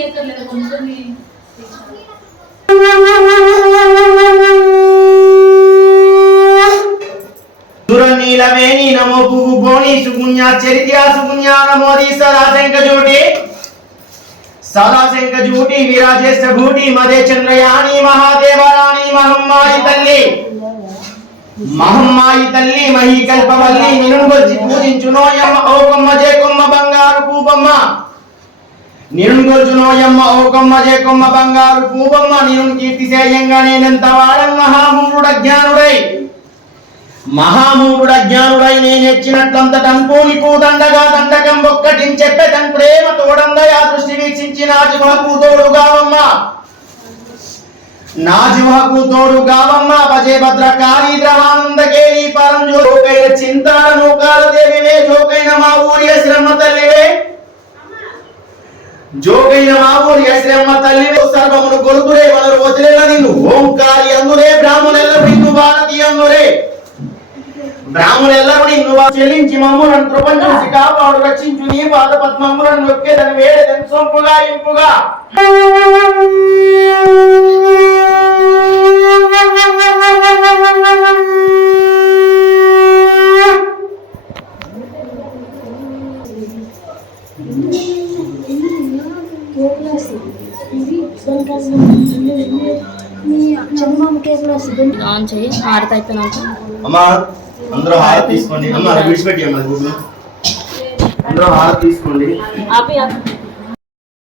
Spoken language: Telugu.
ఎక్కర్లేదు కొంచెం సురనీలవేణి నమో పువ్వు బోని సుగుణ్యా చరిత్యా సుగుణ్యా నమోది సదాశంక జోటి సదాశంక జూటి విరాజేశ భూటి మదే చంద్రయాణి మహాదేవరాణి మహమ్మాయి తల్లి. మహమ్మాయి తల్లి మహి కల్పవల్లి నిన్ను పూజించునోయమ్మ ఓ కొమ్మ కొమ్మ బంగారు పూబమ్మ నిన్ను గొల్చునోయమ్మ ఓ కొమ్మ జే కొమ్మ బంగారు పూబమ్మ నిన్ను కీర్తి చేయంగా నేనెంత వాడం మహామూఢ జ్ఞానుడై? మహామూఢుడ జ్ఞానుడై నేనెచ్చినట్లంత టంపూని కూదండగా దండకం ఒక్కటి చెప్పే తన ప్రేమ తోడందయా దృష్టి వీక్షించి నా జివహకు తోడు గావమ్మ నా జివహకు తోడు గావమ్మ భజే భద్రకాళి గ్రహానంద పరం జోకైన చింతాల నూకాల దేవినే జోకైన మా ఊరి శ్రమ తల్లివే జోగైన మా ఊరి తల్లి సర్వమును గొలుగురే వలరు వదిలేలా నిన్ను? ఓంకారి అందురే బ్రాహ్మణుల నిన్ను భారతి అందురే. బ్రాహ్మణెల్లరు నిన్ను చెల్లించి మమ్ములను కృపను చూసి కాపాడు రక్షించు నీ పాద పద్మములను నొక్కేదని వేడదని సొంపుగా ఇంపుగా. ఆన్ చేయి హారతి అయిపోయినాక అమ్మా అందరూ హారతి తీసుకోండి. అమ్మా విడిచిపెట్టి అమ్మా అందరూ హారతి తీసుకోండి. ఆపి ఆపి.